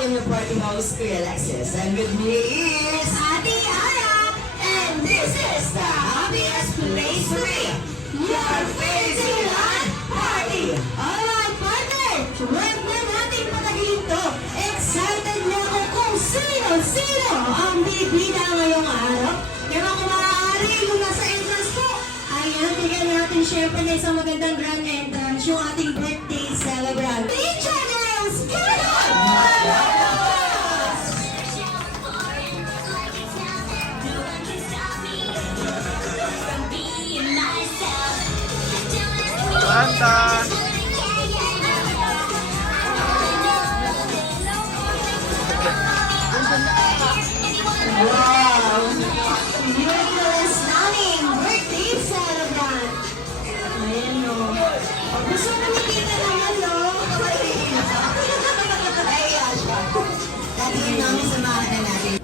am your party host, Kuya Alexis, and with me is Ate Ara, and this is the happiest place for you, your Fantasyland Party! Alright, partner! Huwag na natin pataginto. Excited na ako kung sino ang bibida ngayong araw. Pero kung maaari, yung nasa entrance ko, ayan, tignan natin syempre na isang magandang grand entrance, yung ating birthday celebrant. Channels, come on! Santa! Wow! Beautiful and stunning birthday celebrant! Ayan o. Gusto mo nakita naman o? Ayan siya. Lagi namin samahan na natin.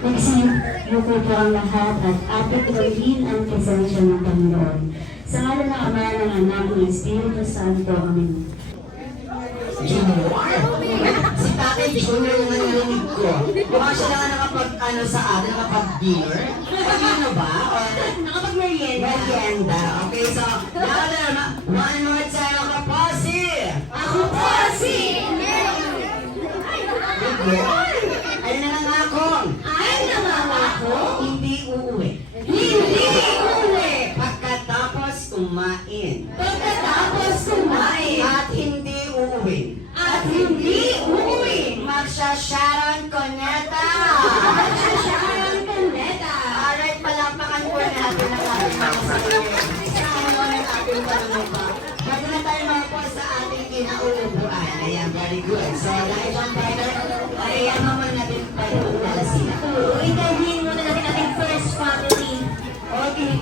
Nagsinupo po ang lahat at ating ibahin ang presensya ng Panginoon. Sa ngalan ng Ama, ng Anak, ng Espiritu Santo. Amen. Junior? Si Tatay Junior yung naninig ko. Baka siya lang nakapag-ano sa atin, nakapag-dinner? Pag-ano ba? Or Nakapag-merienda. merienda? Okay, so, louder, one more time, ako po si... Ako po si... Ay nangangakong. Ay nangangako. Hindi uuwi. Hindi uuwi. Pagkatapos kumain. Pagkatapos kumain. At hindi uuwi. At hindi uuwi. Magsha-Sharon Cuneta. Sharon Cuneta. Alright, palakpakan po natin ang ating mga sarili. Sa ano ng ating panunumpa. Bago na tayo po sa ating kinauubuan. Ayan, very good. So, dahil ang partner, ayan naman natin pag-uula sila. Interviewin muna natin ating first family. Okay.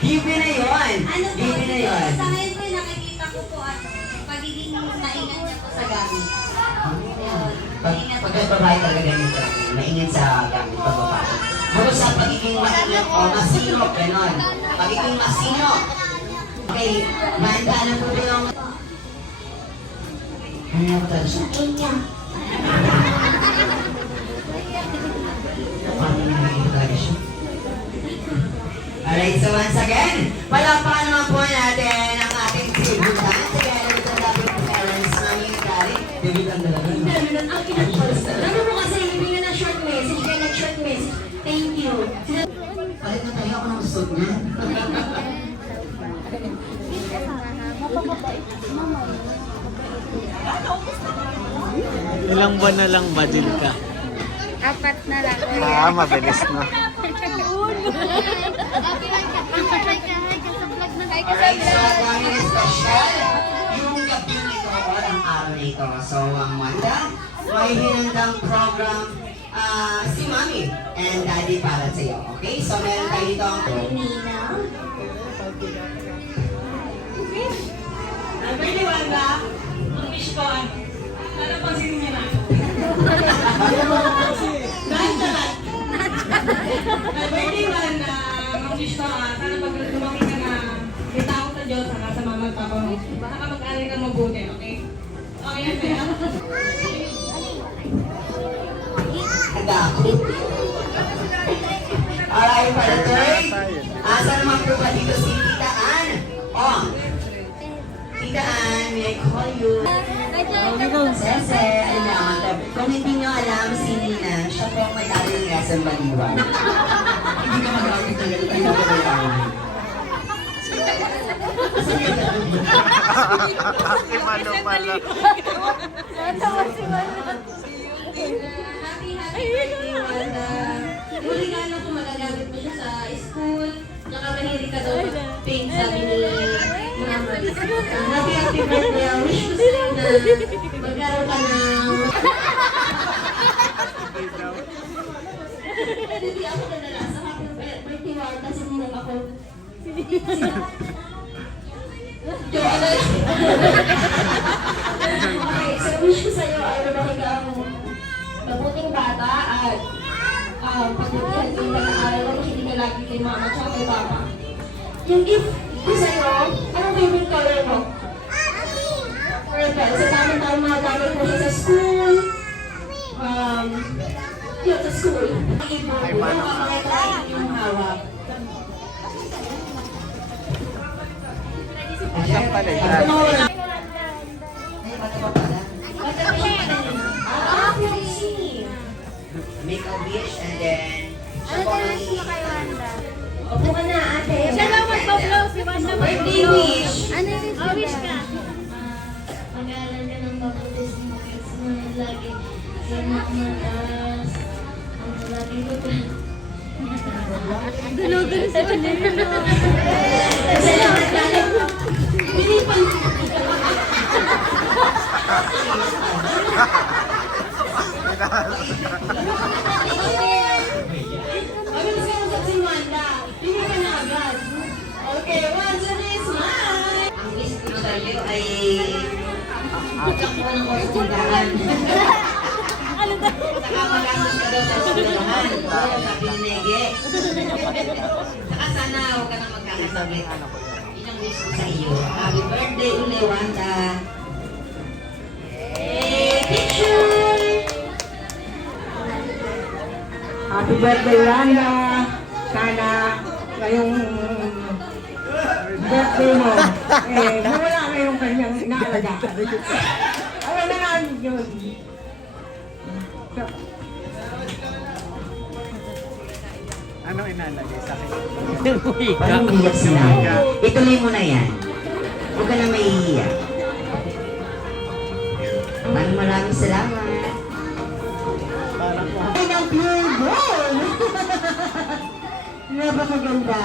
Gimme na yun. Ano po, Gimme na yun. sa ngayon po nakikita ko po at pagiging maingat niya po sa gamit. Pagkababae talaga ganito. Maingat sa gamit, pagbabae. Bukod sa pagiging maingat o masino, ganon. Pagiging masino. Okay, mahanda na po yung... Ano na po talaga siya? Inya. Paano na nakikita talaga siya? Alright, so once again, palakpakan naman po natin ang ating tributan. Together with the loving parents, Mami and Daddy. Tributan talaga. Ang kinag-post. Ano mo kasi, hindi nga na short message, kaya nag-short message. Thank you. Palit na tayo ako ng suit niya. Ilang buwan na lang badil ka? 4 na lang. Mabilis na. Alright, so dahil special, yung gabi nito or ang araw nito. So, ang Wanda, may hinandang program si Mami and Daddy para sa iyo. Okay? So, meron tayo dito ang... Nina. Birthday Wanda, ang wish ko, ano pang sinin niya na? Birthday Wanda, ang wish ko, sana pag lumaki ka na, may tao sa Diyos, saka sa mama at papa mo, saka mag-aral ka mabuti, okay? Okay na ba yan? Handa ako. Alright, para the third. Asa naman po ba dito si Tita Ann? Oh. Tita Ann, may I call you? Sese, alam mo, kung hindi nyo alam si Nina, siya po ang may-ari ng SM Baliwan. Hindi ka mag-aari ng ganito tayo mag-aari. Si Mano pala. Happy birthday, Wanda. Yung regalo ko magagamit mo siya sa school. Tsaka mahilig ka daw pink, sabi ni Mama. Happy birthday. Wish ko sa'yo na magkaroon ka ng... Hindi ako nadala sa happy birthday, Wanda, kasi hindi ako... Okay, so wish ko sa'yo ay lumaki kang mabuting bata at pagbutihan ko yung pag-aaral mo, hindi ka lagi kay mama at kay papa. Yung gift ko sa'yo, anong favorite color mo? Perfect. So, tamang-tamang mga gamit po siya sa school. Yun, sa school. Ang ibo, yung kapag yung hawak. Isang pala. Ay, bata pa pala. Make a wish and then... Opo ka na, ate. Siya lang magpa-blow, si Wanda Birthday wish. Ano yung wish ka? Mag-aaral ka ng mabuti sa mga kids mo. Lagi sinak mataas. Ang lagi ko Dulo-dulo sa kanila. Salamat ka lang. Pinipan. Ano na siya si Wanda? Pinipan na agad. Okay, 1, 2, 3, smile! Ang wish ko sa'yo ay... Takbo ng korsundahan. Saka magamit ka daw sa eskwelahan. Oo, sabi ni Nege. Saka sana huwag ka nang magkakasabit. Yun ang wish ko sa iyo. Happy birthday uli, Wanda. Hey, picture! Happy birthday, Wanda! Sana ngayong birthday mo, mawala ngayong kanyang inaalagaan. Ay, na lang yun. Ano inalagay sa akin? Parang umiyak si Nanda. Ituloy mo na yan. Huwag ka na maiiyak. Maraming salamat. Parang Ay, ng pure gold! Napakaganda.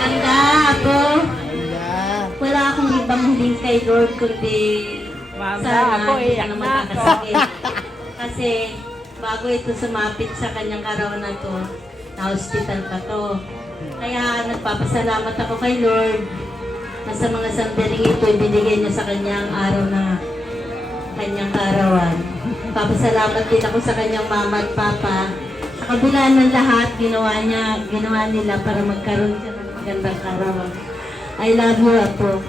Anda, ako. Wala akong ibang hiling kay Lord kundi sana hindi ka na magkakasakit. Kasi bago ito sumapit sa kanyang kaarawan na to, na-hospital pa to. Kaya nagpapasalamat ako kay Lord na sa mga sandaling ito ibinigay niya sa kanyang araw na kanyang kaarawan. Papasalamat din ako sa kanyang mama at papa. Sa kabila ng lahat, ginawa nila para magkaroon siya ng magandang kaarawan. I love you, Apo.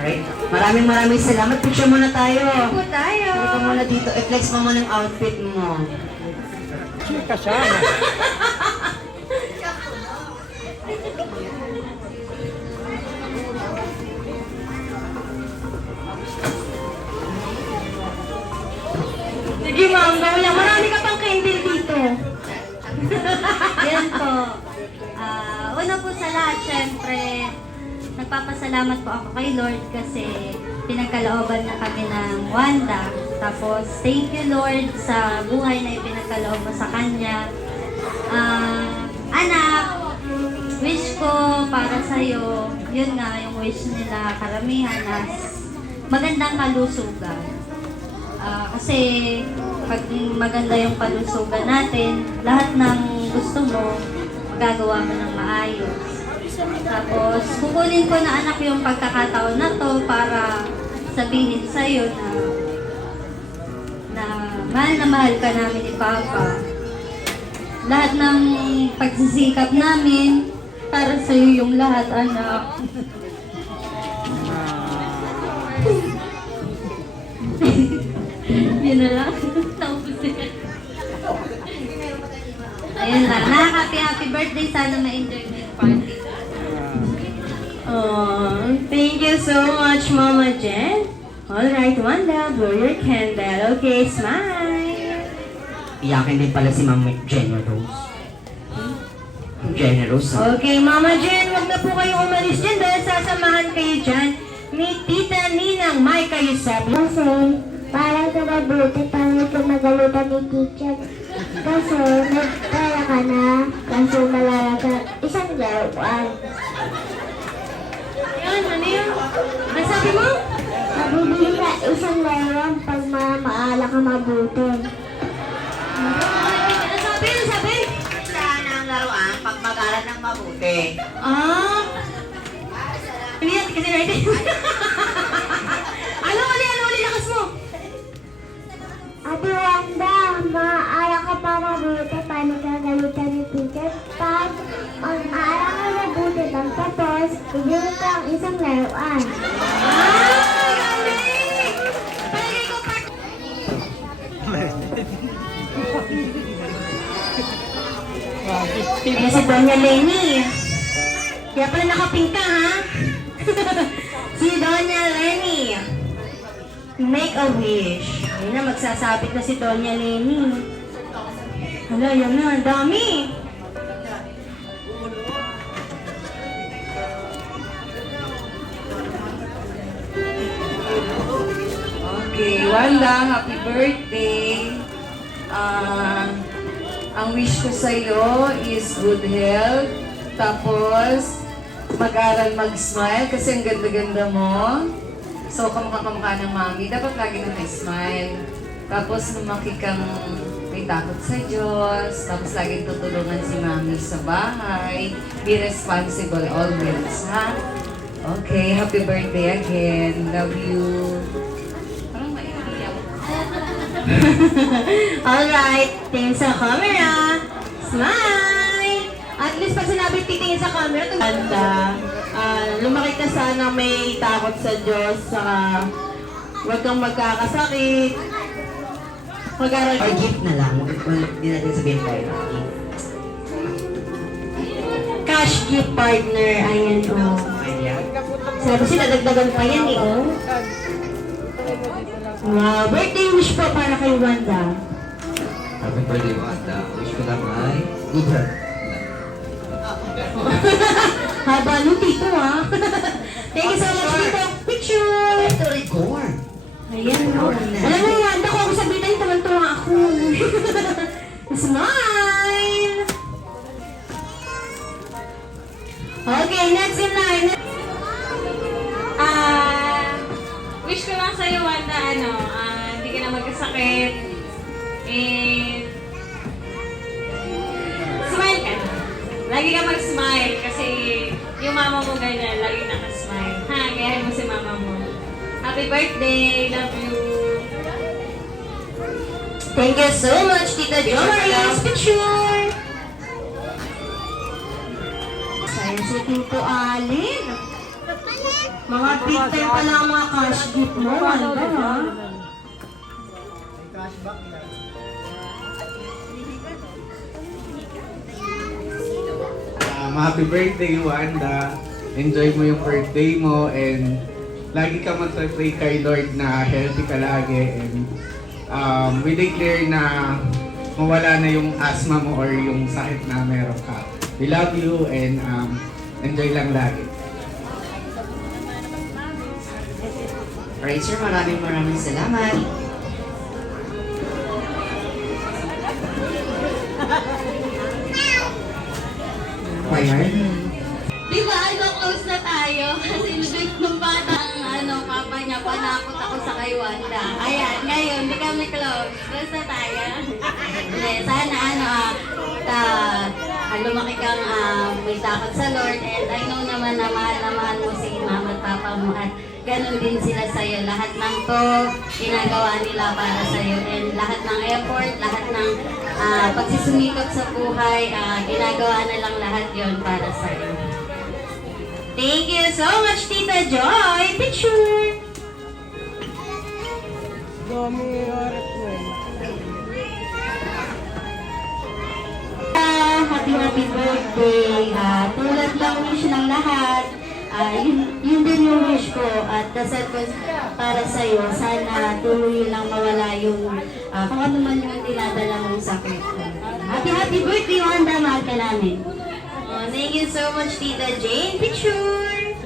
Alright. Maraming salamat. Picture muna tayo. Po tayo. Picture ka muna dito. I-flex mo muna yung outfit mo. chika siya. Sige, ma'am. Gawin lang. Marami ka pang candle dito. Yan po. Una po sa lahat, syempre, nagpapasalamat po ako kay Lord kasi pinagkalooban na kami ng Wanda. Tapos, thank you Lord sa buhay na ipinagkaloob mo sa Kanya. Anak, wish ko para sa'yo, yun nga, yung wish nila karamihan as magandang kalusugan. Kasi pag maganda yung kalusugan natin, lahat ng gusto mo, magagawa mo ng maayos. Tapos, kukunin ko na anak yung pagkakataon na to para sabihin sa'yo na mahal ka namin ni Papa. Lahat ng pagsisikap namin, para sa'yo yung lahat, anak. Yun na lang. Tapos ayun lang. Happy birthday. Sana ma-enjoy mo yung party. Oh, thank you so much, Mama Jen. Alright, Wanda, blow your candle. Okay, smile. Iyakin din pala si Mama Generous. Generous, ha? Okay, Mama Jen, wag na po kayong umalis dyan dahil sasamahan kayo dyan ni Tita Ninang Maika Yusef. Kasi para sa mabuti, pangit kung magalitan ni teacher. Kasi nagpara ka na, kasi malalaga isang laruan. Yan, ano yun? Ano sabi mo? Mabibili ka isang laruan pag maala ka mabuti. Ano sabi? Ano sabi? Saan ang laruan pag mag-aral ng mabuti? Ah? Ano yan? Kasi ready? Ano ulit? Lakas mo? Ate Wanda, maaara ka pa mabuti, paano ka galitan ni teacher? Pag ang aara ka mabuti lang, tapos ibigay ka ang isang laruan. Ayan si Doña Lenny. Kaya pala nakapink ka, ha? Si Doña Lenny. Make a wish. Ayun na, magsasabit na si Doña Lenny. Hala, yan na, ang dami. Okay, Wanda, happy birthday. Ang wish ko sa'yo is good health. Tapos, mag-aral mag-smile kasi ang ganda-ganda mo. So, kamukha-kamukha ng mami. Dapat lagi na may smile. Tapos, lumaki kang may takot sa Diyos. Tapos, laging tutulungan si mami sa bahay. Be responsible always, ha? Okay, happy birthday again. Love you. Parang maiiyak. Alright, tingin sa camera. Smile! At least pag sinabi titingin sa camera, Ganda. Lumaki ka sana may takot sa Diyos, saka huwag kang magkakasakit. Mag-aral Or gift na lang. Hindi natin sabihin tayo. cash gift partner. Ayan, oh. Ayan. Sabi sila, dagdagan pa yan, eh, oh. Wow, birthday wish po para kay Wanda. Happy birthday, Wanda. Wish ko lang ay good health. Haba nun dito, ha? Thank you so much, Tito. Picture! Ito, record. Ayan, oh. Alam mo, Wanda, kung ako sabihin, tuwan-tuwa ako. Smile! Okay, next in line. Wish ko lang sa'yo, Wanda, hindi ka na magkasakit. Smile ka na. Lagi ka mag-smile kasi yung mama mo ganyan, lagi nakasmile. Ha, gayahin mo si mama mo. Happy birthday! Love you! Thank you so much, Tita Jomaris. Picture! Sayang si Tito Alin. Mga big time pala ang mga cash gift mo, Wanda, ha? Happy birthday, Wanda. Enjoy mo yung birthday mo and lagi ka mag-pray kay Lord na healthy ka lagi and we declare na mawala na yung asthma mo or yung sakit na meron ka. We love you and enjoy lang lagi. Alright, sir. Maraming salamat. Ayan. Di ba, close na tayo? Kasi nung bata ang papa niya, panakot ako sa kay Wanda. Ayan, ngayon, di kami close. Close na tayo. Hindi, sana lumaki kang may takot sa Lord and I know naman na mahal mo si mama at papa mo at ganun din sila sa'yo. Lahat ng to, ginagawa nila para sa'yo and lahat ng effort, lahat ng pagsusumikap sa buhay, ginagawa na lang lahat yon para sa'yo. Thank you so much, Tita Joy! Picture! Happy birthday! Tulad lang wish ng lahat. Yun din yung wish ko at dasal ko para sa'yo. Sana tuloy lang mawala yung kung ano man yung dinadala mong sakit. Happy birthday, Wanda! Mahal ka namin. Oh, thank you so much, Tita Jane. Picture!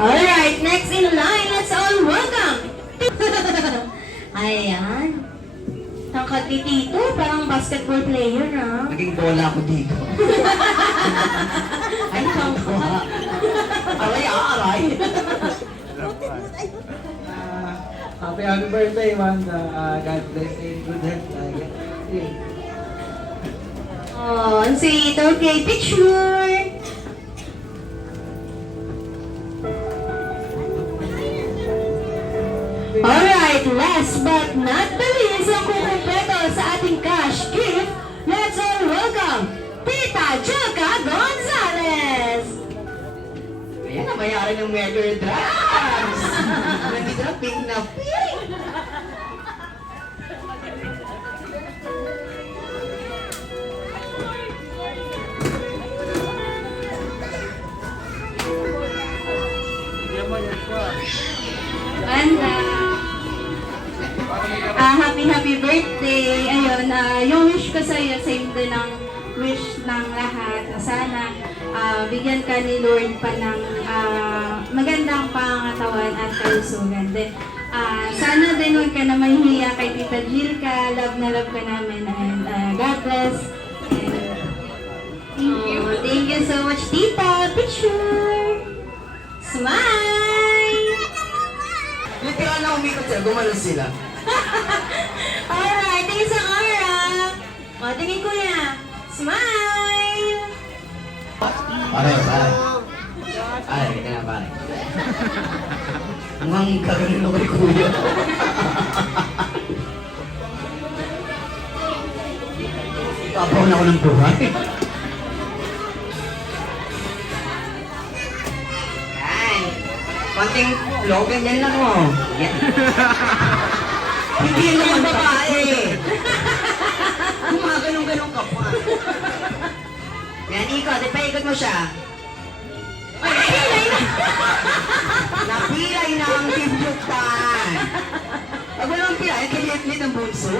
Alright, next in line, let's all welcome! Ayan. Tangkad ni Tito, parang basketball player, ha? Naging bola ako dito. Ay, tangkad. Aray. Happy birthday, Wanda. God bless you. Good health. Oh, ang sweet. Okay, picture! At not the least, ang kukumpleto sa ating cash gift, let's all welcome Tita Joka Gonzalez! Ayan na, mayari ng Mega Drives. Nandito na, pink na pink. Ganda. Happy birthday. Ayun, yung wish ko sa'yo, same din ang wish ng lahat. Na sana bigyan ka ni Lord pa ng magandang pangangatawan at kalusugan. Then, sana din huwag ka na mahihiya kay Tita Jill ka. Love na love ka namin. And God bless. And, thank you so much, Tita. Picture! Smile! Literal na umikot sila, gumalo sila. Alright, tingin sa camera. O, tingin kuya. Smile! Pare. Pare, kita na pare. Hanggang kaganin ako kay kuya. Papawan ako ng buhay. Yan. Konting logan yan lang mo. Yan. Hindi yan naman babae. Gumaganong-ganong ka pa. Yan, ikot. Ipaikot mo siya. Ay, napilay na! Napilay na ang bibyutan. Pag walang pilay, kaliit-lit ang bunso.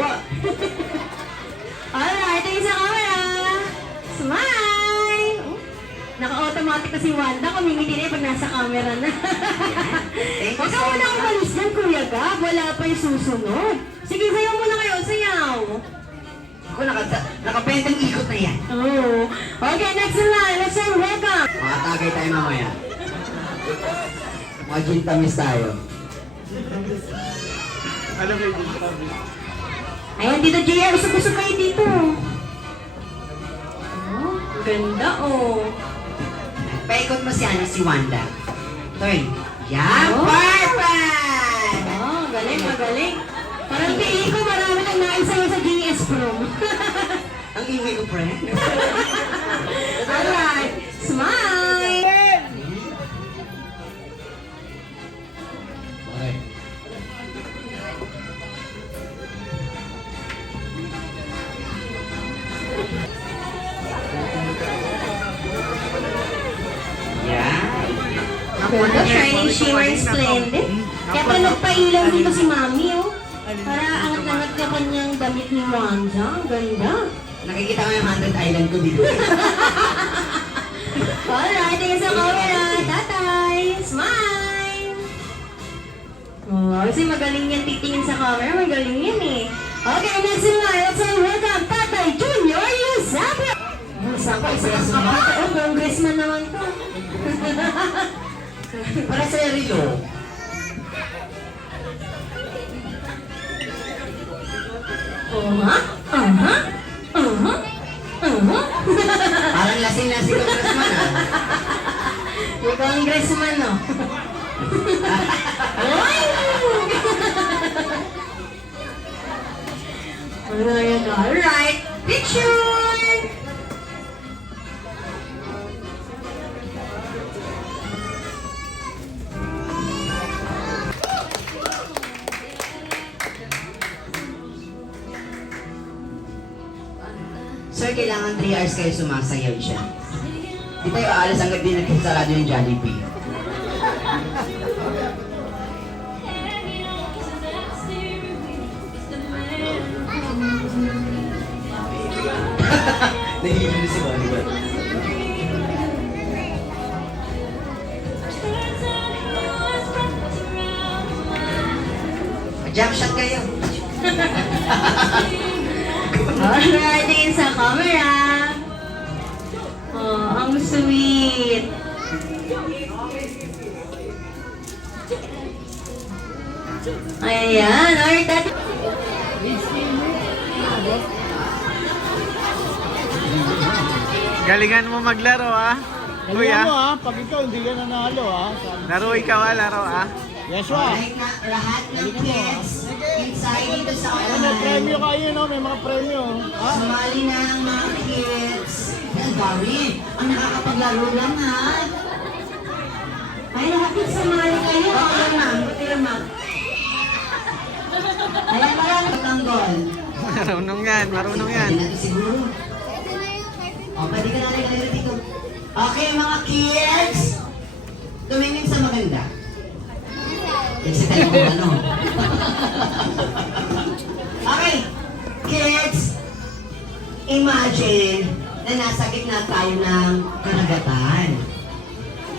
Alright, tingin sa camera. Smile! Naka-automatic na si Wanda. Kumingiti na pag nasa camera na. Thank you Huwag ka so muna much. umalis dyan, Kuya Gab. Wala pa yung susunod. Sige, sayaw muna kayo. Sayaw. Ako, nakabentang ikot na yan. Oh. Okay, next in line. Let's say welcome. Makatagay tayo mamaya. Mga gin tamis tayo. Ayan, Tito JR. Usap-usap kayo dito. Oh, ganda, oh. Paikot mo si si Wanda. Turn. Yan, Oh. perfect! Oh, galing, magaling. Parang tingin ko marami kang naisayo sa GS Pro. Ang ingay ko, friend. Alright, smile! Okay. Yan. Ganda, shining, shimmering, splendid. Kaya pa nagpailaw dito si Mami, oh. Para angat-angat ka kanyang damit ni Wanda. Ang ganda. Nakikita ko yung 100 Island ko dito. Alright, tingin sa camera. Tatay, smile! Oh, kasi magaling yan titingin sa camera. Magaling yan eh. Okay, next in line. Let's say welcome, Tatay Junior Yusapia! Yusapia, isa sa mga. Oh, congressman naman to. Para sa Rilo. Parang lasing-lasing ko Christmas ah. Yung congressman, no? Oy! Alright, picture! Sir, kailangan 3 hours kayo sumasayaw siya. Di tayo aalas hanggang di nagkasarado yung Jollibee. Nahihilo na si Bolivar. Jump shot kayo. Alright, tingin sa camera. Oh, ang sweet. Ayan, alright, dati. Galingan mo maglaro ah. Kuya, Alam mo pag ikaw hindi ka nanalo laro ikaw ah, laro ah. Yeshua, Alright na, lahat ng kids, inside dito sa May kanan. premyo kayo, no? May mga premyo. Ha? Sumali na ang mga kids. Ang dami. Ang nakakapaglaro lang, ha? Ay, nakakit sumali kayo. Okay, ma'am. Buti lang, ma'am. Ayan, marami tanggol. Marunong yan, marunong yan. Pwede natin siguro. O, pwede ka na rin dito. Okay, mga kids. Tumingin sa maganda. Kasi tayo kung ano. Okay, kids. Imagine na nasa gitna tayo ng karagatan.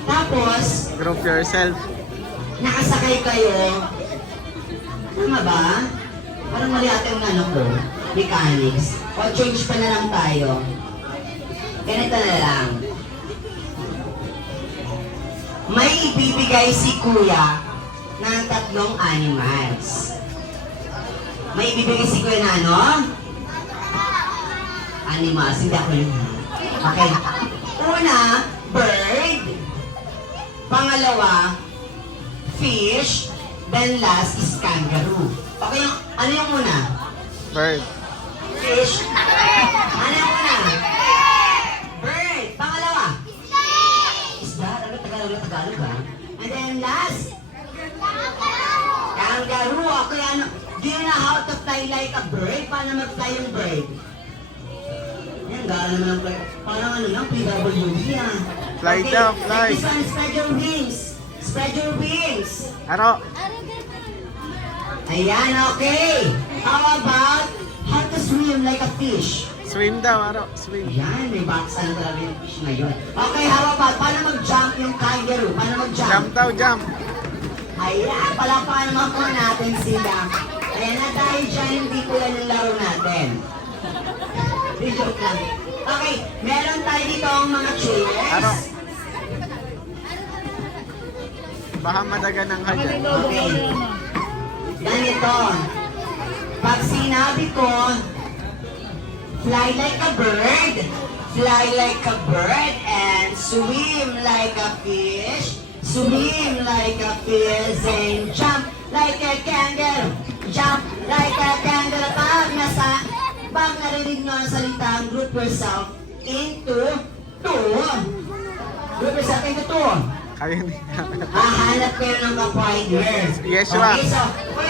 Tapos, Group yourself. nakasakay kayo. Tama ba? Parang mali ata yung anak ko. Mechanics. O change pa na lang tayo. Ganito na lang. May ibibigay si kuya ng 3 animals. May ibibigay si kuya na ano? Animals. Hindi ako yun. Okay. Una, bird. Pangalawa, fish. Then last is kangaroo. Okay, ano yung una? Bird. Fish. Ano yung una? Bird. Pangalawa? Isda. Ano Tagalog ba? And then last? Kangaroo. Okay, ano? Do you know how to fly like a bird? Paano mag-fly yung bird? Yan, gara naman ang fly. Parang ano lang, PWD ah. Fly daw, fly. This one, spread your wings. Spread your wings. Aro. Ayan, okay. How about how to swim like a fish? Swim daw, aro. Swim. Ayan, may baksa na talaga yung fish ngayon. Okay, how about paano mag-jump yung kangaroo? Paano mag-jump? Jump daw, jump. Ayan, palapakan naman po natin sila. Ayan na dahil dyan, hindi ko yan yung laro natin. Di joke lang. Okay, meron tayo dito ang mga chairs. Aro. Baka madagan ng kanya. Okay. Ganito. Pag sinabi ko, fly like a bird, fly like a bird, and swim like a fish, swim like a fish, and jump like a kangaroo, jump like a kangaroo. Pag narinig nyo ang salitang group yourself into two, group yourself into two. Kayo ni. Hahanap kayo ng ka-partner. Yeshua. Okay, so,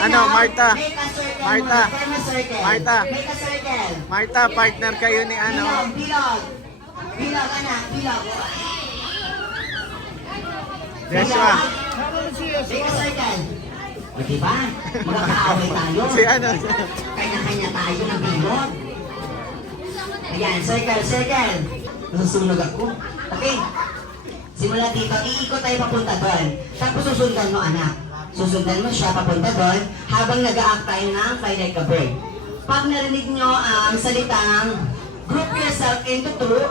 Ano, Martha? Make a circle Martha. muna. Form a circle. Martha. Make a circle. Martha, partner kayo ni ano. Bilog, bilog. Bilog, anak, bilog. Yeshua. Make a circle. O diba? Magkakaaway tayo. Si ano. Kanya-kanya tayo ng bilog. Ayan, circle, circle. Nasusunog ako. Okay. Simula dito, iikot tayo papunta doon. Tapos susundan mo, anak. Susundan mo siya papunta doon habang nag-a-act tayo ng fly like a bird. Pag narinig nyo ang salitang group yourself into two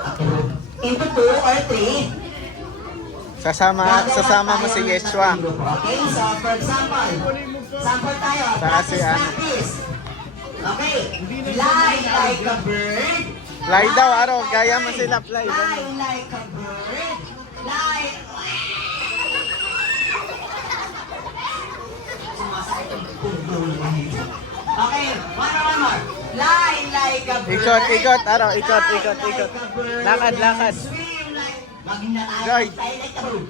or three, Sasama mo si Yeshua. okay, so for example, sample tayo. Saka si ano. Practice. Okay, fly like a bird. Fly daw, aro. Gaya mo sila, fly. Fly like a bird. Fly. Sumasakit ang puno niya. Okay, one more. Fly like a bird. Ikot, ikot, aro. Ikot, Fly ikot, like ikot. a bird. Lakad, lakad. Swim like... Maging na tayo. Joy. Fly like a bird.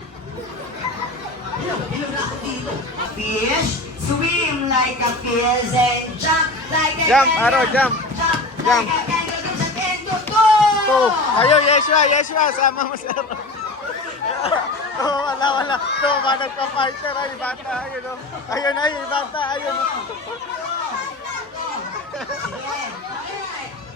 Bilog na ako dito. Fish, swim like a fish and jump like a Jump, kangaroo. aro, jump. Jump Jump. like a kangaroo. Sa 10 to 2. To. Ayun, Yeshua, Yeshua. Sama mo sa aro. Oh, wala. To, ba nagpa-partner. Ay, bata. Ayun, oh. Ayun, ay, bata. Ayun, oh. Sige.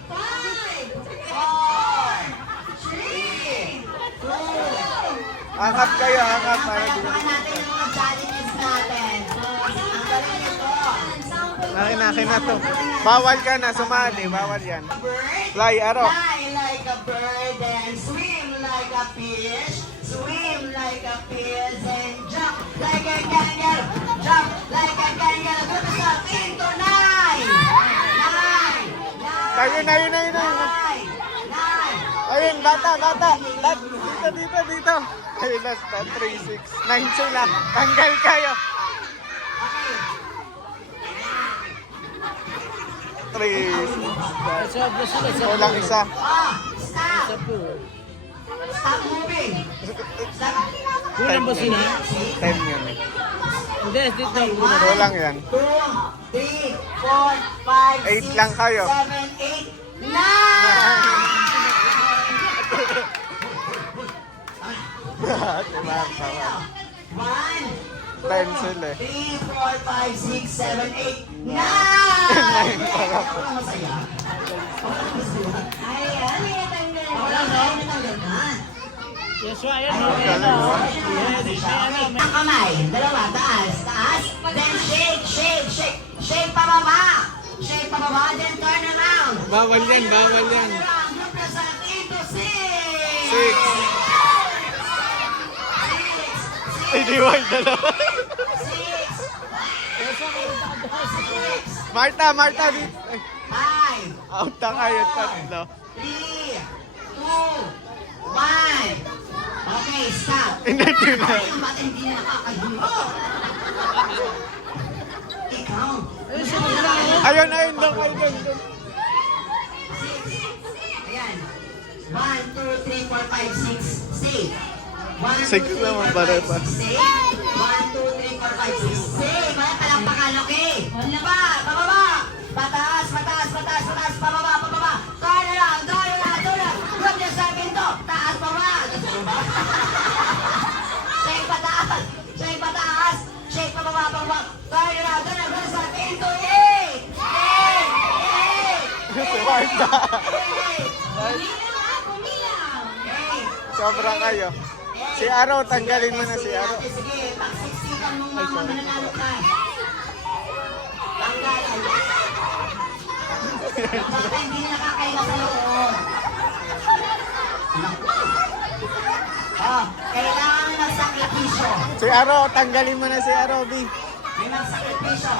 Alright. 5, 4, 3, 2. Angkat kayo, angkat. Palakpakan natin yung mga challenges natin. Ang galing nito. Nakin na to. Bawal ka na, sumali. Bawal yan. Fly, aro. Fly like a bird and swim like a fish. Swim like a fish and jump like a kangaroo. Jump like a kangaroo. Put yourself into 9. 9. 9. Ayun. 9. Ayun, bata. Dito. Ayun, last 3, 6, 9 sila. Tanggal kayo. Chris. Walang isa. Stop! Stop moving! Stop! Kulang ba sila? 10 yan eh. Hindi, dito. Kulang yan. 2, 3, 4, 5, 8 lang kayo. 7, 8, 9! Diba? 1, 10 sila eh. 3, 4, 5, 6, 7, 8, 9! Ako lang masaya. Ay, natanggal. Ako lang, natanggal na. Joshua, ayan. Ang kamay, dalawa, taas, taas. Then shake, shake, shake. Shake pababa. Shake pababa, then turn around. Bawal yan, bawal yan. Turn around, represent into 6. 6. Iniwan dalawa. 6. Marta, Marta, dito. Ay, 5, out na kayo, tatlo. 3, 2, 1. Okay, stop. Hindi na. Ay, ba't hindi na nakakahingo? Ikaw. Ayun, ayun, doon kayo, doon. Ayan. 1, 2, 3, 4, 5, 6, stay. 1, 2, 3, 4, 5, 6, Six naman, pare pa. stay. 1, 2, 3, 4, 5, 6, stay. Kaya palakpakan, okay? Pa, pababa. Pataas, pataas, pataas, pataas, pababa, pababa. Turn around, turn around, turn around. Huwag niya sa pinto. Taas, pababa. Shake pataas, shake pataas. Shake pababa, pababa. Turn around, turn around. Huwag sa pinto. 8, 8, 8. Si Marta. Kumilang, kumilang. Sobra kayo. Si Aro, tanggalin mo na si Aro. Sige, pagsiksikan mong mga mananalo ka. Tanggalan. Baka hindi nakakaila sa loob. Oh, kailangan ng sakripisyo. Si Aro, tanggalin mo na si Aro, B. May mga sakripisyo.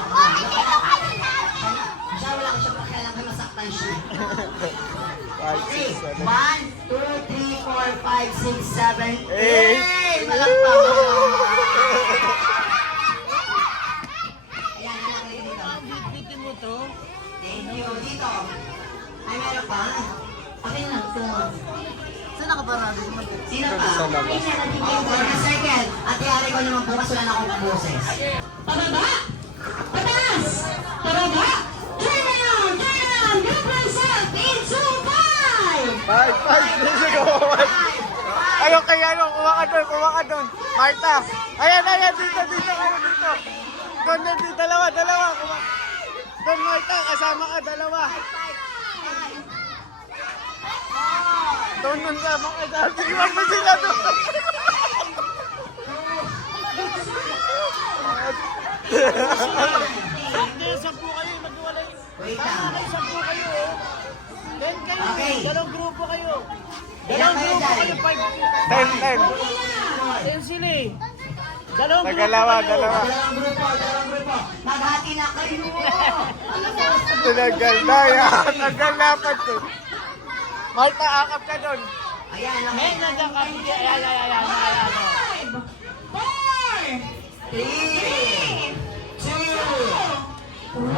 Siya wala ko siya pakialam na masaktan siya. 5, Okay, 6, 1, 2, 3, 4, 5, 6, 7, 8. 8. Malakpak. Ayan, nalagay dito. Bitin mo to. Thank you. Dito. Ay, meron pa. Okay na ito. Saan nakaparado? Sino pa? Sa labas. Oh, for a second. At yari ko naman bukas wala na akong boses. Pababa! Pataas! Pababa! Turn around! Turn around! Group yourself into 5! 5, 5, sige, 5. Ayun, kaya ano, kuha ka doon. Marta. Ayan, ayan, dito, dito, kayo dito. Doon, dito, dalawa. Doon, Marta, kasama ka, dalawa. Doon, sama ka, dati. Iwan mo sila doon. Hindi, 10 kayo, magwalay. Wait lang. 10 kayo, oh. 10 kayo, Okay. dalawang grupo kayo. Ilan kayo dyan? 10. 10 sila eh. Dalawang Dalawa. Dalawang grupo. Maghati na kayo. Tinagal na, yan. Tagal dapat ko. Marta, akap ka doon. Ayan, okay. Eh, nandiyan ka. Ayan. 5, 4, 3, 2, 1.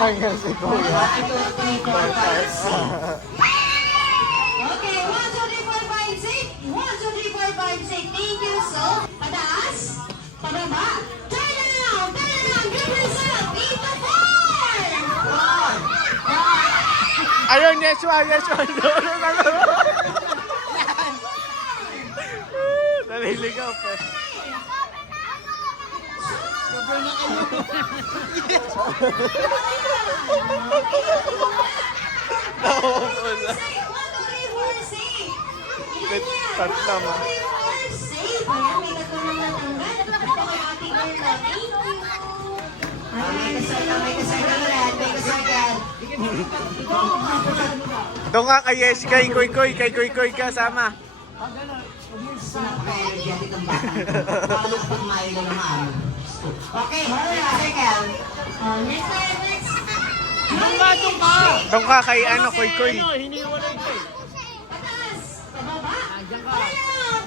Hanggang si Kuya. 1, 2, 3, 4, 5, 6. Okay, 1, 2, 3, 4, 5, 6. 1, 2, 3, 4, 5, 6. Thank you. So, pataas, pababa, turn around, give yourself, 8 to 4. Ayun, Yeshua. Naliligaw pa. Nawawala. Tatlo mo. Doon nga kay Yesh, kay Koy ka, sama. Okay, second. Next. Doon ka kay Koy. Hiniwalay ko eh. Pataas, pababa. Turn around,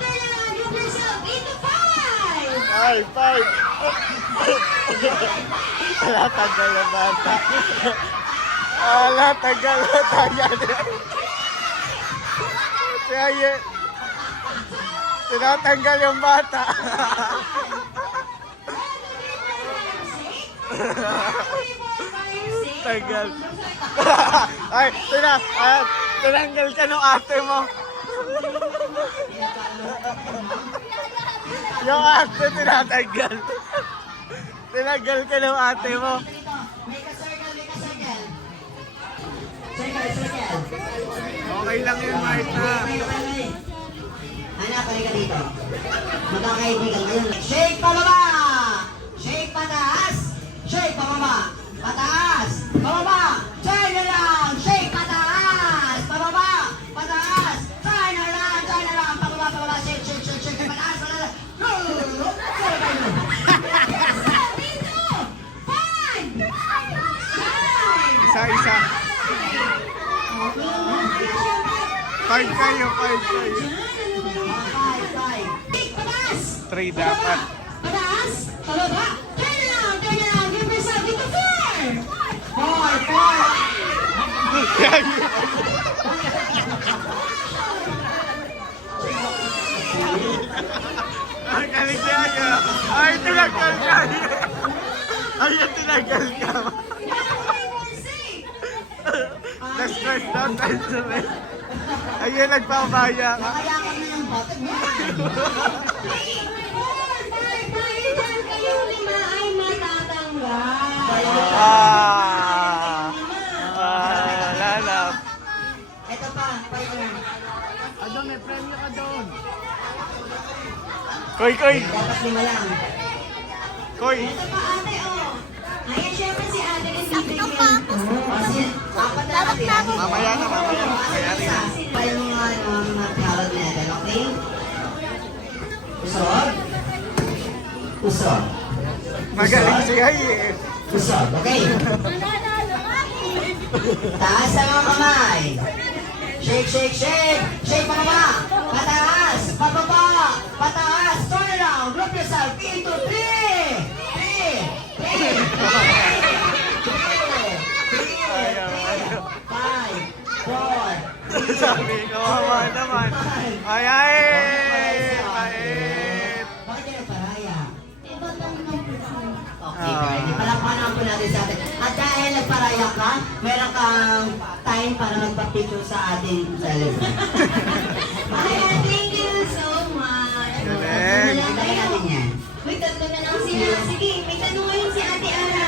give yourself 8 to 5. Ay, 5. Wala tagal na bata. Ala, tagal. Kaya tinatanggal yung bata. Tagal. Ay, tinanggal ka ng ate mo. Yung ate tinatanggal. Tinanggal ka ng ate mo. Make a circle, make a circle. Circle. Okay lang yun, Marta. Okay. Anak, halika dito. Magkakaibigan ngayon. Shake pababa! Shake pataas! Shake pababa! Pataas! Pababa! Turn around! Shake pataas! Pababa! Pataas! Turn around! Pababa! Shake! Pataas! Pataas! Go! Isa. Five kayo. Five. Shake pataas! 3 dapat. Pataas! Pababa! Turn around! Give yourself into 4! 4! Ang galing niya. Ay, tinanggal ka. Ay, tinanggal ka. Let's start down tayo sa may. Ayun, nagpapabaya ka. Nakayakan na yung bata. 1! 4! 5! Kayong 5 ay matatanggal. Lalap. Ito pa, 5 na. Adon, may premyo ka doon. Koy. Dapat 5 lang. Koy. Ito pa ate, oh. Ayan, syempre si ate rin bibigyan ko. Kasi, apat na natin. Mamaya na. Pa yung mga carrot natin, okay? Usog. Magaling siya eh. Usog, okay? Taas ang mga kamay. Shake. Shake pababa. Pataas. Pababa. Pataas. Turn around. Group yourself into 5, 4. Sabi, kawawa naman. Ay. Pait. Bakit ka nagparaya? Okay, Carly. Palakpanan po natin sa atin. At dahil nagparaya ka, meron kang time para magpa-picture sa ating celebrant. Thank you so much. Galing. Antayin natin yan. May tatlo na lang sila. Sige, may tanong ngayon si Ate Ara.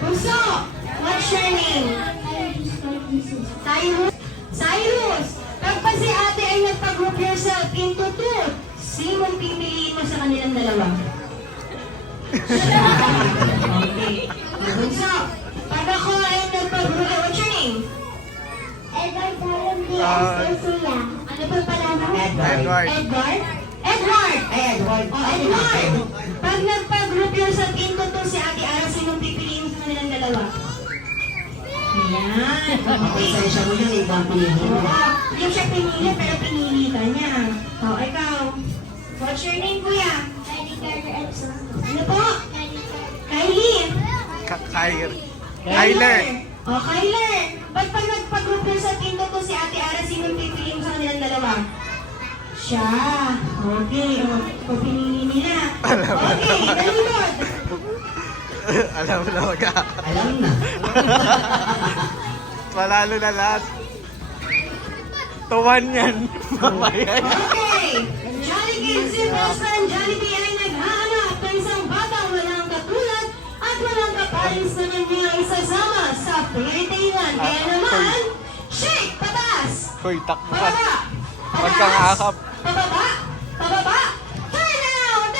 Puso, what's your name? Cyrus, pagpa si ate ay nagpa-group yourself into 2, sinong pipiliin mo sa kanilang dalawa? Okay. Puso, pag ako ay nagpa-group, what's your name? Edward Darren Diaz Esuya. Ano po pala mo? Edward. Edward? Edward. Edward! Pag nagpa-group yourself into 2 si Ate Ara, sinong pipiliin mo sa kanilang dalawa? Yan. Okay, sensya mo yun. Ibang pinili mo. Hindi siya pinili, pero pinili ka niya. O, ikaw. What's your name, kuya? Kylie Carter Edson. Ano po? Kylie. Kyler. O, Kyler. Pag nagpa-group yourself into 2 si Ate Ara, sinong pipiliin mo sa kanilang dalawa? Siya. Okay. O, pinili nila. Okay, nalunod. Alam na Alam na. Malalo na lahat. Tuwan yan. Mamaya yan. Okay! Jollibee si best friend Jollibee ay naghahanap ng isang batang walang katulad at walang kapalis na niya isasama sa flirtation. Kaya naman, shake! Pataas! Koy, takbo ka. Pababa! Huwag kang ahap. Pababa! Pababa! Turn around!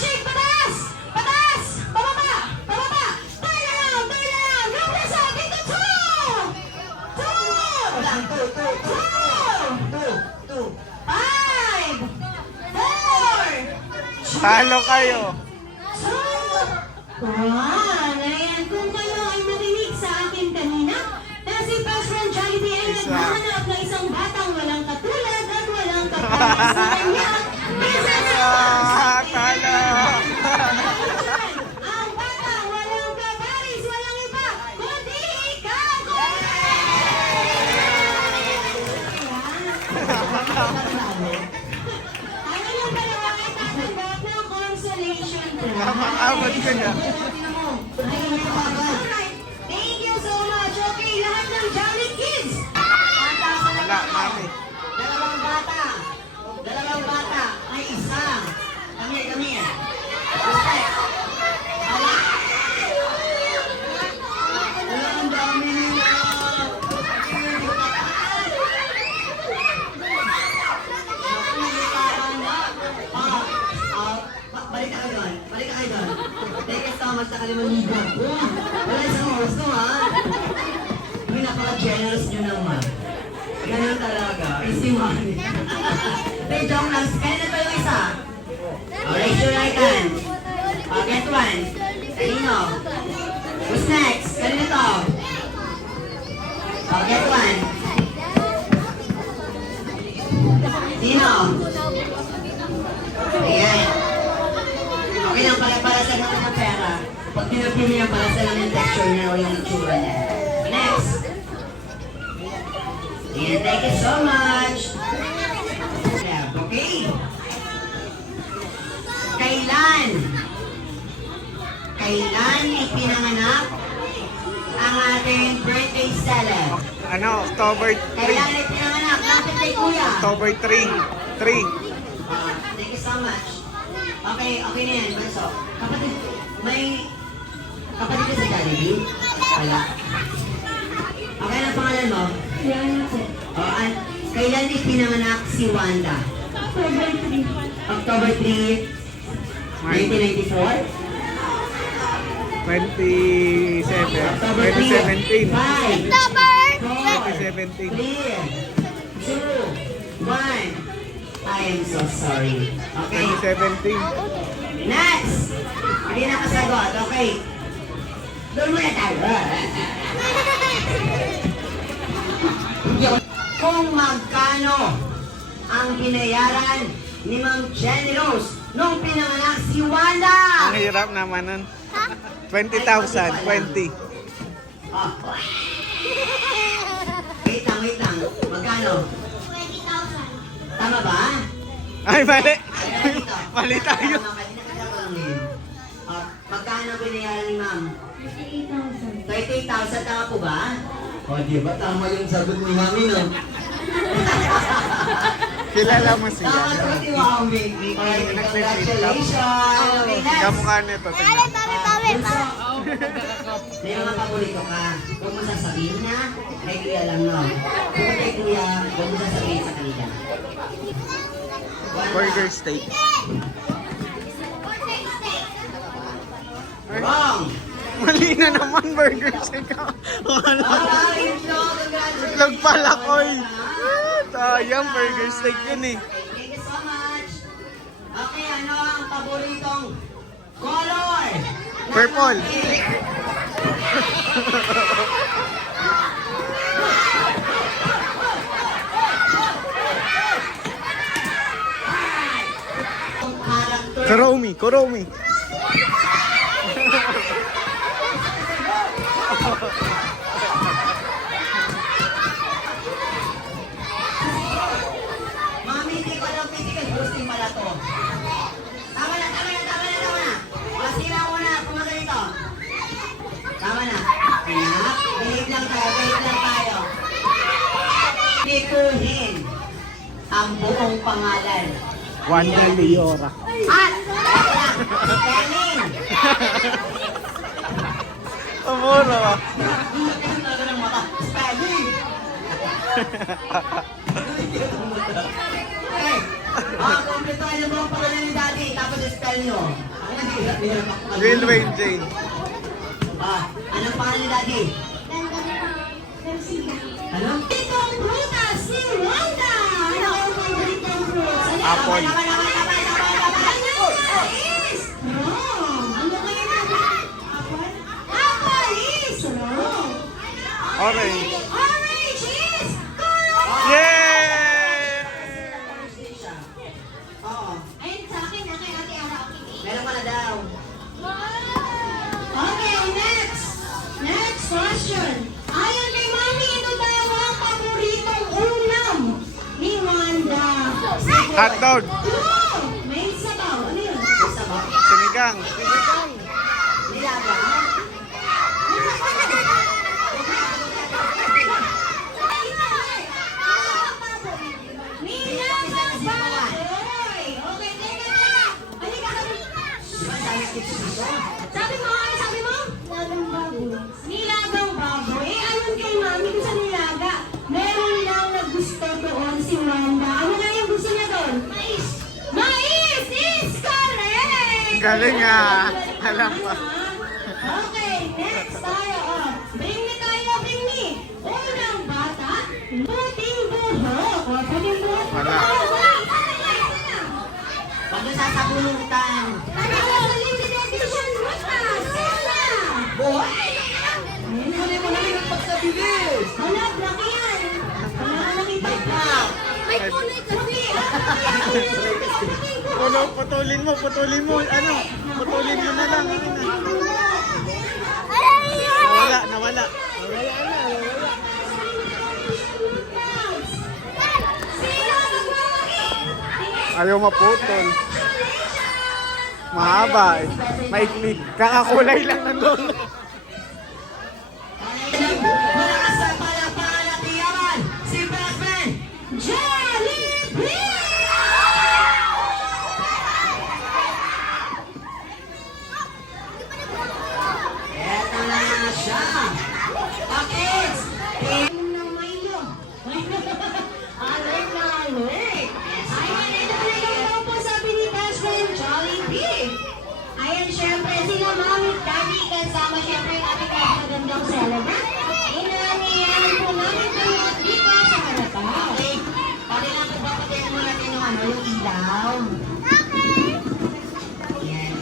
Shake! Pataas! Pataas! Pababa! Pababa! Turn around! Group yourself into 2! 2! Walang 2. 5! 4! Talo kayo. 2! 1! Ayan, kung kayo ay narinig sa akin kanina, na si best friend Jollibee ay naghahanap ng isang batang walang katulad at walang kapalis sa kanya. Talo. Ang batang walang kapalis, walang iba, kundi ikaw! Ang inyong dalawa ay tatanggap ng consolation prize. Napakabot ka niya. Alright, thank you so much. Okay, lahat ng Jolly Kids. Wala, mami. Dalawang bata. Dalawang bata. Ay isa. Kami. Respect. Ang dami nila. Balik ka doon. Thank you so much sa kalimaligan. Wala isang oras ko, ha? Uy, napaka-generous nyo naman. Ganun talaga. Easy money. Hey, joke lang. Kaya na ba yung isa? Raise your right hand. Get one. Kanino? Who's next? Kanino to? Get one. Sino? Ayan. Okay lang, para sa naman ng pera. Pag pinapili yan, para sa lang yung texture niya o yung itsura niya. Next. Ayan, thank you so much. Okay. Kailan ipinanganak ang ating birthday celeb? Ano, October 3. Kailan ipinanganak? Lapit kay Kuya. October 3. 3. Thank you so much. Okay na yan, Manso. Kapatid, may kapatid ka sa Jollibee? Wala. Okay, anong pangalan mo? Yan po. Kailan ipinanganak si Wanda? October 3, 1994? 27. October 3, 2017. 5, 2017. 3, 2, 1. I am so sorry. Okay. 2017. Next! Hindi nakasagot. Okay. Doon muna tayo. Kung magkano ang binayaran ni Ma'am Jenny Rose nung pinanganak si Wanda? Ang hirap naman nun. 20,000. 20. Oh. Wait lang. Magkano? 20,000. Tama ba? Ay, mali. Mali tayo. Magkano binayaran ni Ma'am? 38,000. 38,000, tama po ba? O, di ba? Tama yung sagot ni Mami, no? Kilala mo siya. Tama sagot ni Mami. Congratulations! Okay, next. Kamukha nito. Tingnan. May mga paborito ka. Huwag mo sasabihin na. Kay Kuya lang, no? Kung kay Kuya, huwag mo sasabihin sa kanila. Burger steak. Wrong! Mali na naman, burger steak. Wala. Congratulations! Itlog pala, koy. Sayang, burger steak yun eh. Thank you so much. Okay, ano ang paboritong color? Purple. Character. Kuromi. Mami, hindi ko alam physical boosting pala to. Tama na. Masira ko na, kumagalito. Tama na. Anak, behave lang tayo. Likuhin ang buong pangalan. Wanda Liora. At, spelling. Amuro. Spelling. Okay. Kompletuhan niyo buong pangalan ni Daddy, tapos spell nyo. Ang nag-ihirap ako. Lil Wayne Jane. Anong pangalan ni Daddy? Ano? Itong prutas si Wanda! Ano ang paboritong fruits? Apple. Ano is wrong? Ano kaya na? Apple? Apple is wrong! Orange. Orange is correct! Yay! Oo. Ayun sa akin, na kay Ate Ara. Meron ka na daw. Okay, next. Next question. Ayon kay Mami, ito daw ang paboritong ulam ni Wanda. Hotdog. May sabaw. Ano yun? Sabaw. Sinigang. Nilaga. Nilagang baboy. Okay, teka na. Halika kami. Sabi mo, ano sabi mo? Lagang baboy. Nilagang baboy. Eh, ayun kay mami ko sa nilaga. Meron lang na gusto doon si Wanda. Ano na yung gusto niya doon? Mais. Mais is correct! Galing ah. Alam pa. Okay, next tayo. Oh, bring me tayo, bring me. Unang bata, puting buhok. Oh, puting buhok. Wala. Huwag na sasabunutan. Ano sa limited edition? Wala. Sila. Boy! Huli mo na yung pagsabilis. Wala, laki yan. Wala ka nakita pa. May kulay kasi. Putulin mo. Ano? Putulin mo na lang. Ano na? Nawala. Ayaw maputol. Mahaba eh. Maikli. Kakakulay lang nandun. Malakas ang palakpakan at iyaman, si Batman, Jollibee! Eto na nga siya. Pakids! Inom ng Milo. Alert na alert. Ayan, ito na yung po sabi ni Batman, Jollibee. Ayan, syempre, sila mami, daddy, kasama syempre yung ating magandang celebrant. Inanihan po namin kayo dito sa harapan. Okay, pwede na po ba patayin mo natin yung ilaw? Ayan.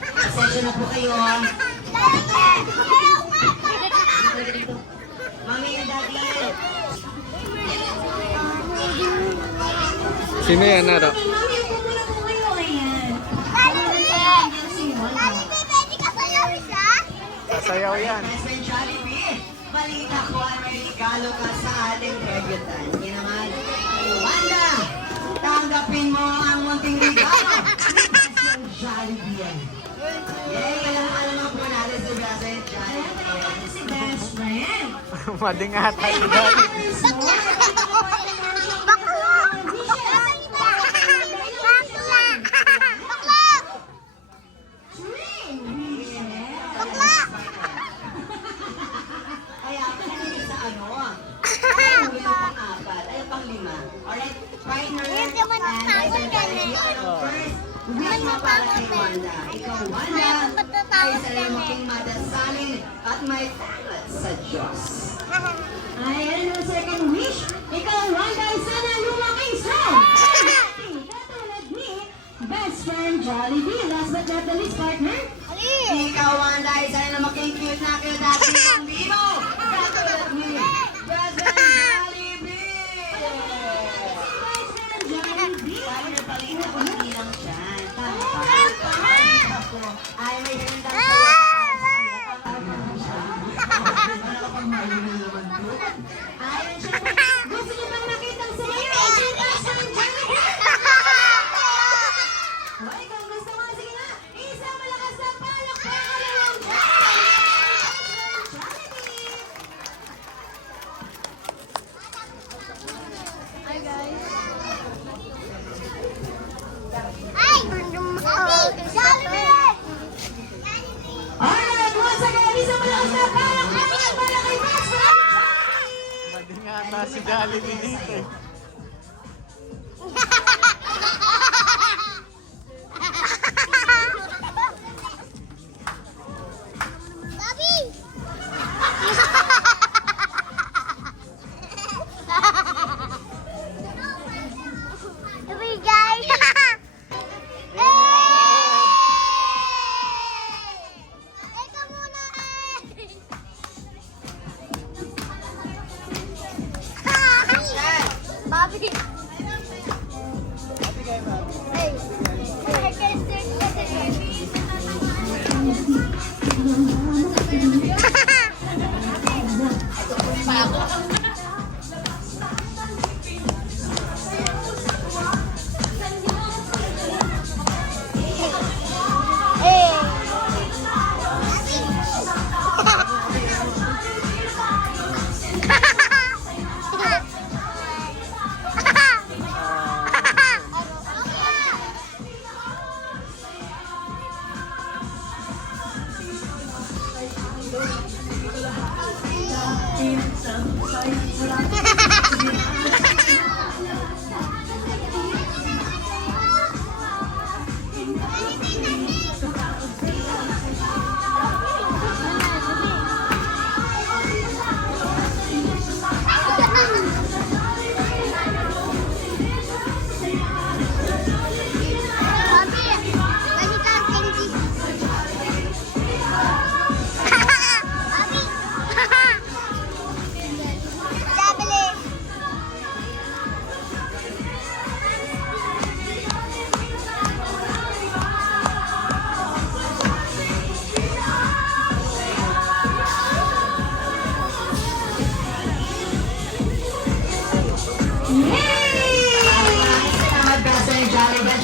Pasensya na po kayo. Mami and daddy. Sino yan, Naro? Mami, upo muna po kayo. Ayan. Sasayaw yan. President Jollibee, balita ko ay may regalo ka sa ating debutant. Yan naman, Wanda, tanggapin mo ang munting regalo. President Jollibee. Yay, alam mo po natin si President Jollibee. Si best friend. Madingatan. Kaya, kanina sa ano? Ano yung pang-apat? Ay, pang-lima. Alright, partner. And first, wish mo para kay Wanda. Ikaw, Wanda, ay salamuking madasalin at may takot sa Diyos. Ay, ano ang second wish? Ikaw, Wanda, ay sana lumaking strong. Katulad ni best friend Jollibee. Last but not the least, partner. Ikaw, Wanda, ay sana lumaking cute na cute at ang bibo. Katulad ni best friend Jollibee. Best friend Jollibee. Partner, palita ko hindi lang dyan. Ay, may ganda sa ayun siya. Gusto niyo bang makita ang sayo? Si best friend Jollibee. Ay, kung gusto mo, sige na. Isang malakas na palakpakan ng Jollibee. Alright, once again, isang malakas na palakpakan para kay best friend Jollibee. Madingatan si Jollibee dito eh. Bobby. Hey.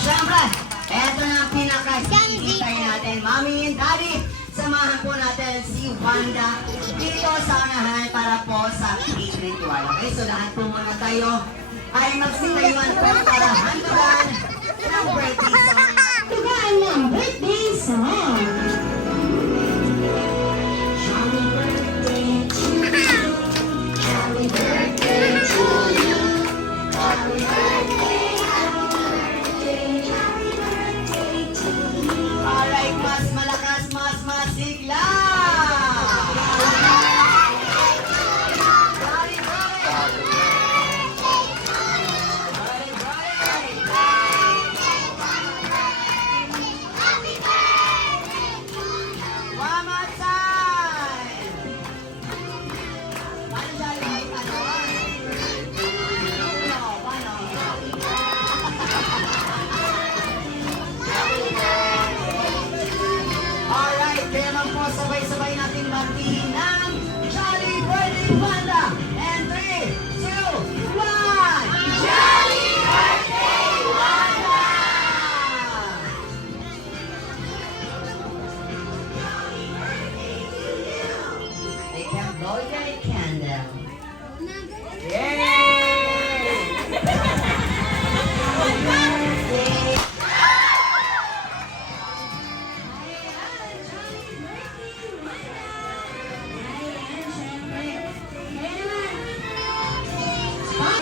syempre, eto na ang pinaka-hintay natin. Mommy and Daddy, samahan po natin si Wanda dito sa unahan para po sa cake ritual. Okay, so lahat po muna tayo ay magsitayuan po para handugan ng birthday song. Tugaan ng birthday song. Happy birthday to you. Happy birthday to you. Happy birthday, happy birthday, happy birthday to you. Alright, mas malakas, mas masigla. Body, body. Body, body. One more time. Paano siya, like, ano? Uno, paano? Alright, kaya lang po sabay-sabay natin batiin ng Jolly Birthday Wanda. And 3, 2, 1. Jolly Birthday Wanda! They can blow your candle. Yay!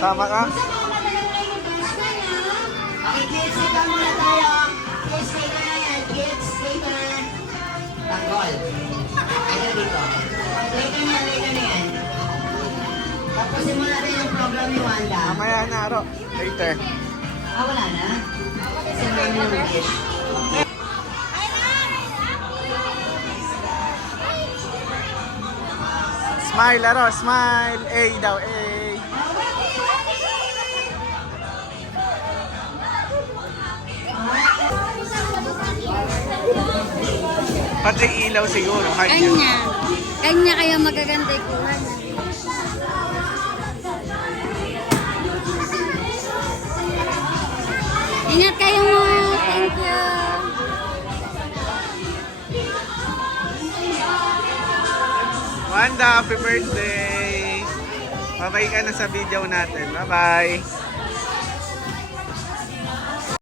Tama ka? Okay, kids, ika muna tayo. Kids, later na yan. Kids, later. Tanggol. Ito dito. Later na yan. Tapusin mo natin yung program ni Wanda. Mamaya na, Aro. Later. Wala na? Kasi may wish. Smile, Aro. Smile. A daw, A. Pati ilaw siguro. Kanya. Kanya kaya magaganda ikuhan. Ingat kayo mo. Thank you. Wanda, happy birthday! Babay ka na sa video natin. Bye-bye!